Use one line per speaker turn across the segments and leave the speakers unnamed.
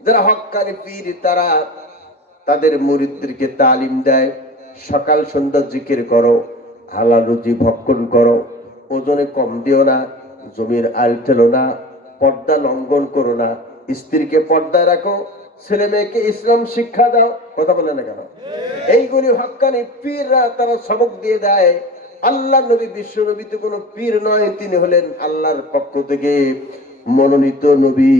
যারা হক্কানি পীর, তারা তাদের মুরিদদেরকে তালিম দেয়। সকাল সন্ধ্যা জিকির করো, হালাল রুজি ভক্ষণ করো, ওজনে কম দিও না, জমির আল ঠেলো না, পর্দা লঙ্ঘন করো না, স্ত্রীকে পর্দায় রাখো, ছেলে মেয়েকে ইসলাম শিক্ষা দাও। কথা বলে না কেন? এইগুলি হক্কানি পীররা তারা সবক দিয়ে দেয়। আল্লাহ নবী, বিশ্ব নবী তো কোনো পীর নয়, তিনি হলেন আল্লাহর পক্ষ থেকে মনোনীত নবী।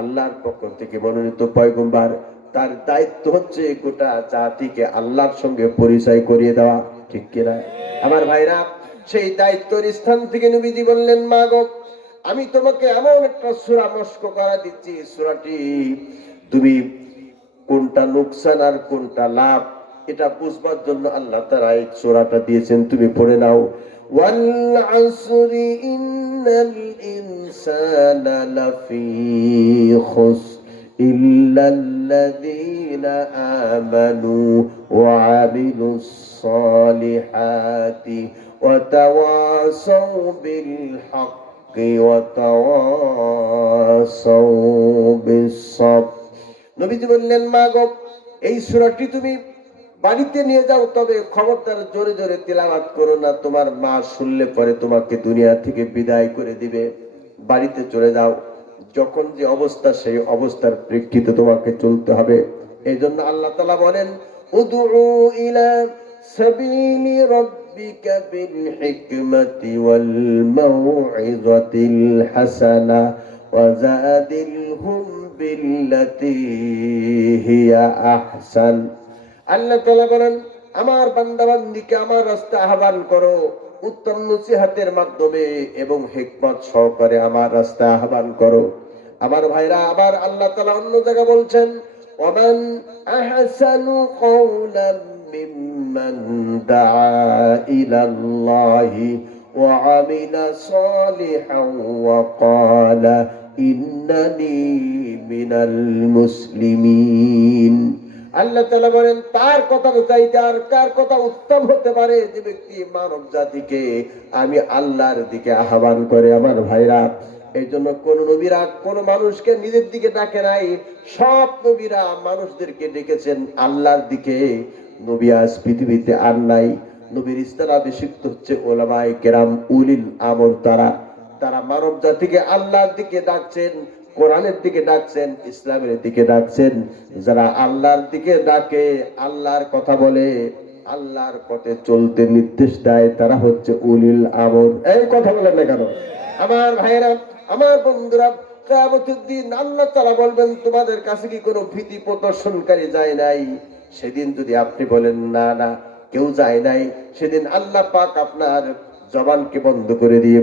আল্লাহর পক্ষ থেকে মনোনীত পয়গম্বার, তার দায়িত্ব হচ্ছে গোটা জাতিকে আল্লাহর সঙ্গে পরিচয় করিয়ে দেওয়া, ঠিক কিনা আমার ভাইরা, সেই দায়িত্বের স্থান থেকে নবীজি বললেন মা গো আমি তোমাকে এমন একটা সুরা মস্ক করা দিচ্ছি, সুরাটি তুমি কোনটা লোকসান আর কোনটা লাভ, এটা বুঝবার জন্য আল্লাহ তারা এই সুরাটা দিয়েছেন, তুমি পড়ে নাও। ওয়াল আসরি ইন্নাল ইনসানা লাফি খুসর إلا الذين آمنوا وعملوا الصالحات وتواصوا بالحق وتواصوا بالصبر নবীজি বললেন মা গো এই সূরাটি তুমি বাড়িতে নিয়ে যাও, তবে খবরদার জোরে জোরে তিলাওয়াত করো না। তোমার মা শুনলে পরে তোমাকে দুনিয়া থেকে বিদায় করে দিবে। বাড়িতে চলে যাও। যখন যে অবস্থা, সেই অবস্থার প্রেক্ষিতে তোমাকে চলতে হবে। এই জন্য আল্লাহ তালা বলেন, উদুউ ইলা সাবিলি আহসান। আল্লাহ তাআলা বলেন, আমার বান্দাবান্দিকে আমার রাস্তা আহ্বান করো, উত্তম নসিহাতের মাধ্যমে এবং হিকমত সহকারে আমার রাস্তা আহ্বান করো। আমার ভাইরা, আবার আল্লাহ তালা অন্য জায়গা বলছেন, ওমান আহসানু কওলাম মিম্মান ইলাল্লাহি ওয়া আমিলা সালিহান ওয়া ক্বালা, ইন্নানি মিনাল মুসলিমিন। আল্লাহ তালা বলেন, তার কথা চাইতে আর কার কথা উত্তম হতে পারে? যে ব্যক্তি মানব জাতিকে আমি আল্লাহর দিকে আহ্বান করে আমার ভাইরা এই জন্য কোন নবীরা, কোন মানুষকে নিজের দিকে ডাকে নাই। সব নবীরা মানুষদেরকে ডেকেছেন আল্লাহর দিকে। নবী আজ পৃথিবীতে আর নাই। নবীর ইস্তারাভিষিক্ত হচ্ছে ওলামাই কেরাম, উলিল আমর তারা। তারা মানব জাতিকে আল্লাহর দিকে ডাকছেন। কোরআনের দিকে ডাকছেন, ইসলামের দিকে ডাকছেন, যারা আল্লাহর দিকে ডাকে, আল্লাহর কথা বলে, আল্লাহর পথে চলতে নির্দেশ দেয়, তারা হচ্ছে উলিল আমর এই কথা বলেন না কেন? আমার ভাইয়েরা, আমার বন্ধুরা, কেয়ামতের দিন আল্লাহ তারা বলবেন, তোমাদের কাছে কি কোনো ভীতি প্রদর্শনকারী যায় নাই? সেদিন যদি আপনি বলেন, না না, কেউ যায় নাই। সেদিন আল্লাহ পাক আপনার জবানকে বন্ধ করে দিয়ে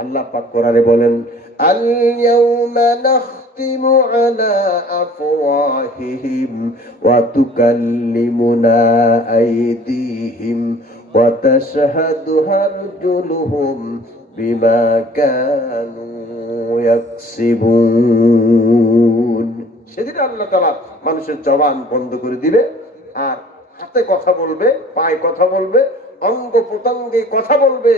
আল্লাহ পাক কোরআনে বলেন اليوم نختم على أفواههم وتكلمنا أيديهم وتشهد أرجلهم بما كانوا يكسبون সেদিন আল্লাহ তালা মানুষের জবান বন্ধ করে দিবে আর হাতে কথা বলবে পায়ে কথা বলবে অঙ্গ প্রত্যঙ্গে কথা বলবে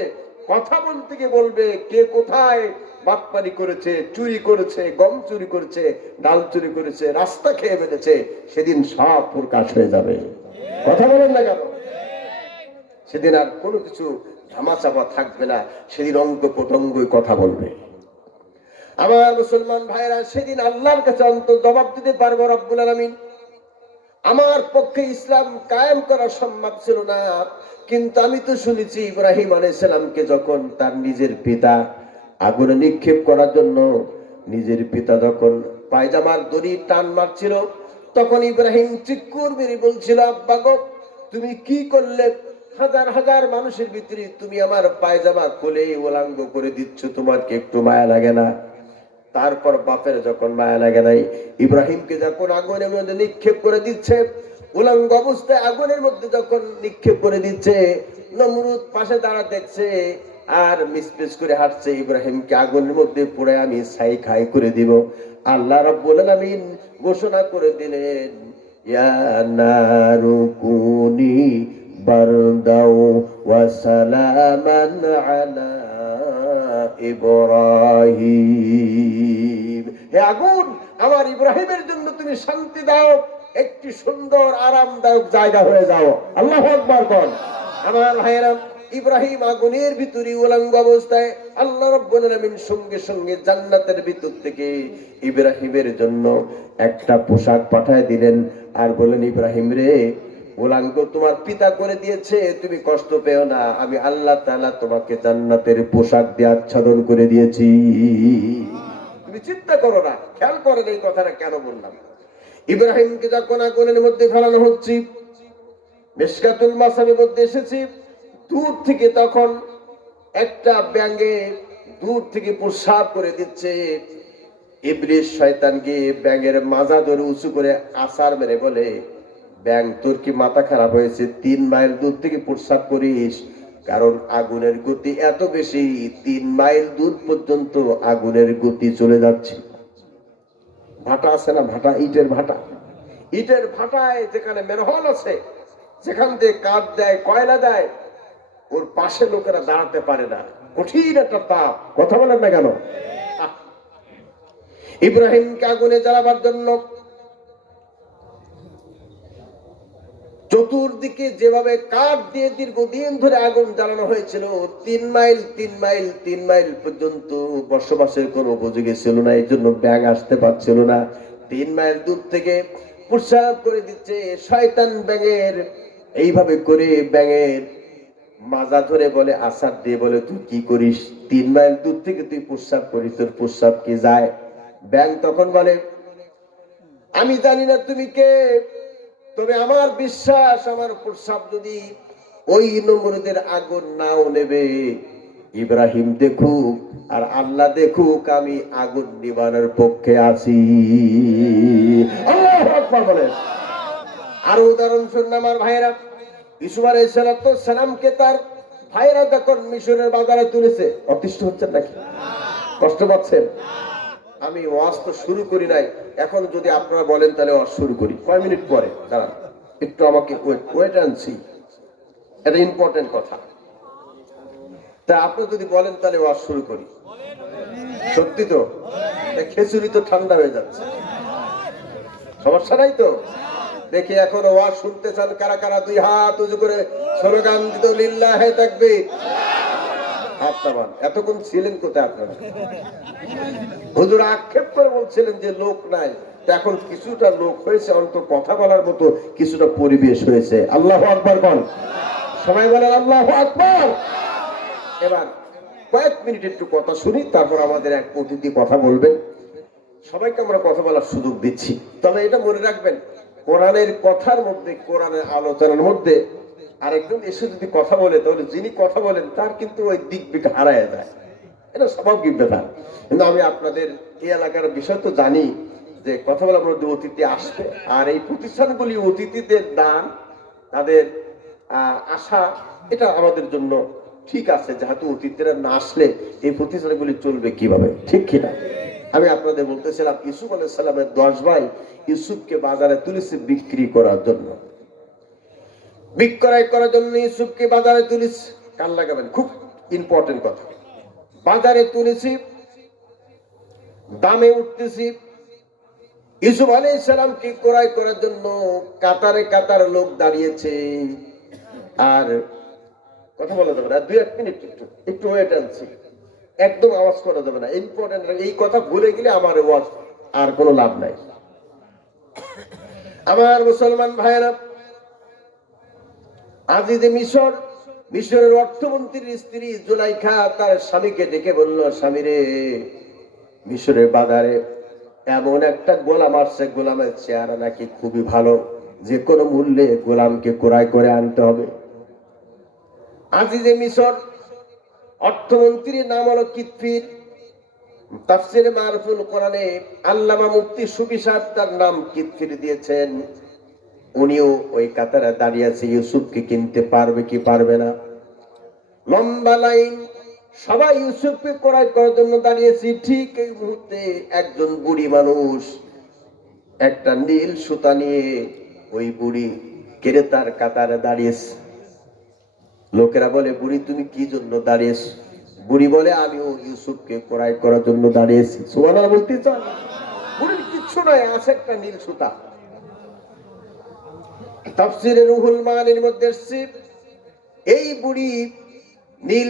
কথা বলতে গিয়ে বলবে, কে কোথায় বাটপারি করেছে, চুরি করেছে, গম চুরি করেছে, ডাল চুরি করেছে, রাস্তা খেয়ে ফেলেছে, সেদিন সব প্রকাশ হয়ে যাবে। কথা বলেন না কেন? সেদিন আর কোনো কিছু ধামাচাপা থাকবে না, সেদিন অঙ্গ প্রত্যঙ্গই কথা বলবে। আমার মুসলমান ভাইরা সেদিন আল্লাহর কাছে অন্ত জবাব দিতে পারব রব্বুল আলমিন। আমার পক্ষে ইসলাম কায়েম করা সম্ভব ছিল না, কিন্তু আমি তো শুনেছি ইব্রাহিম আলাইসালামকে যখন তার নিজের পিতা আগুনে নিক্ষেপ করার জন্য নিজের পিতা যখন পায়জামার দড়ি টান মারছিল, তখন ইব্রাহিম চিক্কুর বেরি বলছিল, আব্বা গো, তুমি কি করলে? হাজার হাজার মানুষের ভিতরে তুমি আমার পায়জামা খুলে ওলাঙ্গ করে দিচ্ছ, তোমার কি একটু মায়া লাগে না? তারপর বাপের যখন মায়া লাগে নাই, ইব্রাহিমকে যখন আগুনের মধ্যে নিক্ষেপ করে দিচ্ছে, উলঙ্গ অবস্থায় আগুনের মধ্যে যখন নিক্ষেপ করে দিচ্ছে, নমরুদ পাশে দাঁড়া দেখছে আর মিসমিস করে হাঁটছে, ইব্রাহিমকে আগুনের মধ্যে পুরে আমি ছাই খাই করে দিব। আল্লাহ রাব্বুল আলামিন ঘোষণা করে দিলেন, ইয়া নারু কুনি বারদাও ওয়া সালামান আলা ইব্রাহিম। হে আগুন, আমার ইব্রাহিমের জন্য তুমি শান্তি দাও, একটি সুন্দর, আরামদায়ক জায়গা হয়ে যাও। আল্লাহ আকবার কর আমার ভাইয়েরা, ইব্রাহিম আগুনের ভিতরে উলঙ্গ অবস্থায় আল্লাহ রব্বুল আলামিন সঙ্গে সঙ্গে জান্নাতের ভিতর থেকে ইব্রাহিমের জন্য একটা পোশাক পাঠায় দিলেন। আর বলেন ইব্রাহিম রে উলাঙ্গ তোমার পিতা করে দিয়েছে, তুমি কষ্ট পেও না। আমি আল্লাহ তাআলা তোমাকে জান্নাতের পোশাক দিয়ে আচ্ছাদন করে দিয়েছি। তুমি চিন্তা করো না, খেয়াল করেন এই কথাটা কেন বললাম। ইব্রাহিমকে যখন আগুনের মধ্যে ফেলানো হচ্ছে, মেশকাতুল মাসাবের মধ্যে এসেছি, দূর থেকে তখন একটা ব্যাঙে দূর থেকে প্রসাব করে দিচ্ছে। ইবলিশ শয়তানকে ব্যাঙের মাজা ধরে উঁচু করে আসার মেরে বলে ব্যাং তোর কি মাথা খারাপ হয়েছে। তিন মাইল দূর থেকে প্রসাব করিস, কারণ আগুনের গতি এত বেশি, তিন মাইল দূর পর্যন্ত আগুনের গতি চলে যাচ্ছে। ভাটা আছে না ভাটা? ইটের ভাটা। ইটের ভাটায় যেখানে মেরহল আছে যেখান থেকে কাঠ দেয়, কয়লা দেয়, ওর পাশে লোকেরা দাঁড়াতে পারে না। কঠিন একটা তাপ। কথা বলেন না কেন। ইব্রাহিমকে আগুনে জ্বালাবার জন্য চতুর্দিকে যেভাবে কাঠ দিয়ে দীর্ঘদিন ধরে আগুন জ্বালানো হয়েছিল, তিন মাইল তিন মাইল তিন মাইল পর্যন্ত বসবাসের কোনো উপযোগী ছিল না এই জন্য ব্যাগ আসতে পারছিল না। তিন মাইল দূর থেকে প্রসাব করে দিচ্ছে, শয়তান ব্যাঙের। এইভাবে করে ব্যাঙের মাজা ধরে বলে, আসার দিয়ে বলে, তুই কি করিস? তিন মাইল দূর থেকে তুই প্রস্রাব করিস, তোর প্রস্রাব কি যায়? ব্যাং তখন বলে, আমি জানি না তুমি কে। তবে আমার বিশ্বাস, আমার প্রস্রাব যদি ওই নমরুদের আগুন নাও নেবে। ইব্রাহিম দেখুক আর আল্লাহ দেখুক, আমি আগুন নিবানোর পক্ষে আছি। আরও উদাহরণ শুনুন আমার ভাইয়েরা। ইসুফ আলাইহিস সালামকে তার ভাইরা যখন মিশরের বাজারে তুলেছে অতিষ্ঠ হচ্ছেন নাকি? কষ্ট পাচ্ছেন? আমি ওয়াজ তো শুরু করি নাই। এখন যদি আপনারা বলেন তাহলে ওয়াজ শুরু করি। কয় মিনিট পরে? দাঁড়ান। একটু আমাকে ওয়েট ওয়েট আনছি এটা ইম্পর্টেন্ট কথা। তা আপনি যদি বলেন তাহলে ওয়াজ শুরু করি। সত্যি তো? খিচুড়ি তো ঠান্ডা হয়ে যাচ্ছে। সমস্যা নাই তো? দেখি এখন ওয়াজ শুনতে চান কারা কারা? দুই হাত উঁচু করে স্লোগান দিত, লিল্লাহে থাকবে হাত এতক্ষণ ছিলেন কোথায় আপনারা? হুজুর আক্ষেপ করে বলছিলেন যে লোক নাই। এখন কিছুটা লোক হয়েছে অন্ত কথা বলার মতো কিছুটা পরিবেশ হয়েছে। আল্লাহ আকবর সবাই বলেন, আল্লাহ আকবর। এবার কয়েক মিনিট একটু কথা শুনি, তারপর আমাদের এক অতিথি কথা বলবেন। সবাইকে আমরা কথা বলার সুযোগ দিচ্ছি। তবে এটা মনে রাখবেন, কোরআনের কথার মধ্যে, কোরআনের আলোচনার মধ্যে আরেকজন এসে যদি কথা বলে, তাহলে যিনি কথা বলেন, তার কিন্তু ওই দিক বিক হারায় যায়। এটা স্বাভাবিক ব্যাপার। কিন্তু আমি আপনাদের এই এলাকার বিষয় তো জানি যে কথা বলার মধ্যে অতিথি আসবে। আর এই প্রতিষ্ঠানগুলি অতিথিদের দান, তাদের আশা, এটা আমাদের জন্য ঠিক আছে, যেহেতু অতিথিরা না আসলে এই প্রতিষ্ঠানগুলি চলবে কীভাবে, ঠিক কিনা? আমি আপনাদের বলতেছিলাম, ইউসুফ আলাইহিস সালামের দশ ভাই ইউসুফকে বাজারে তুলেছে বিক্রি করার জন্য। বিক্রয় করার জন্য ইউসুফকে বাজারে তুলিস। কান লাগাবেন, খুব ইম্পর্টেন্ট কথা। বাজারে তুলেছি, দামে উঠতেছি। ইউসুফ আলাইহিস সালামকে ক্রয় করার জন্য কাতারে কাতার লোক দাঁড়িয়েছে। আর কথা বলা যাবে না, দুই এক মিনিট একটু একটু ওয়েট আনছি একদম আওয়াজ করা যাবে না ইম্পর্টেন্ট এই কথা ভুলে গেলে আমার ওয়াজ আর কোনো লাভ নাই। আমার মুসলমান ভাইয়েরা আজিজে মিশর, মিশরের অর্থমন্ত্রীর স্ত্রী জুলাইখা তার স্বামীকে ডেকে বলল স্বামী রে মিশরের বাজারে এমন একটা গোলাম আসছে, গোলামের চেহারা নাকি খুবই ভালো। যে কোনো মূল্যে গোলামকে ক্রয় করে আনতে হবে। আজিজে মিশর, অর্থমন্ত্রীর নাম হলো কিতফির। তাফসিরে মারফুল কোরআনে আল্লামা মুফতি সাহেব তার নাম কিতফির দিয়েছেন। উনিও ওই কাতারে দাঁড়িয়ে আছে, ইউসুফকে কিনতে পারবে কি পারবে না। লম্বা লাইন, সবাই ইউসুফকে ক্রয় করার জন্য দাঁড়িয়েছি ঠিক এই মুহূর্তে একজন বুড়ি মানুষ একটা নীল সুতা নিয়ে ওই বুড়ি ক্রেতার কাতারে দাঁড়িয়েছে লোকেরা বলে, বুড়ি, তুমি কি জন্য দাঁড়িয়েছ বুড়ি বলে, আমিও ইউসুফকে ক্রয় করার জন্য দাঁড়িয়েছি সুবহানাল্লাহ বলতে চান, বুড়ির কিচ্ছু নয় আছে একটা নীল সুতা। তাফসিরে রুহুল মানির মধ্যে এসছে, এই বুড়ি নীল